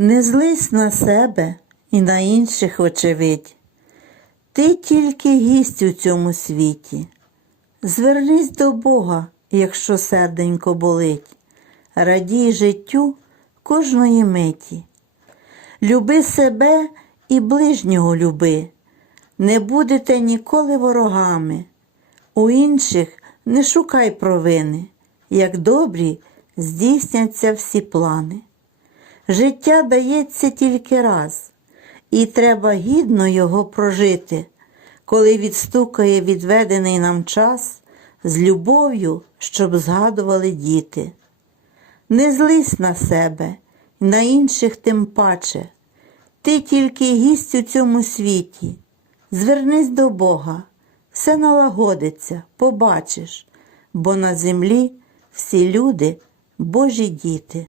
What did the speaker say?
Не злись на себе і на інших, очевидь. Ти тільки гість у цьому світі. Звернись до Бога, якщо серденько болить, радій життю кожної миті. Люби себе і ближнього люби, не будете ніколи ворогами. У інших не шукай провини, як добрі здійсняться всі плани. Життя дається тільки раз, і треба гідно його прожити, коли відстукає відведений нам час з любов'ю, щоб згадували діти. Не злись на себе, на інших тим паче. Ти тільки гість у цьому світі. Звернись до Бога, все налагодиться, побачиш, бо на землі всі люди Божі діти.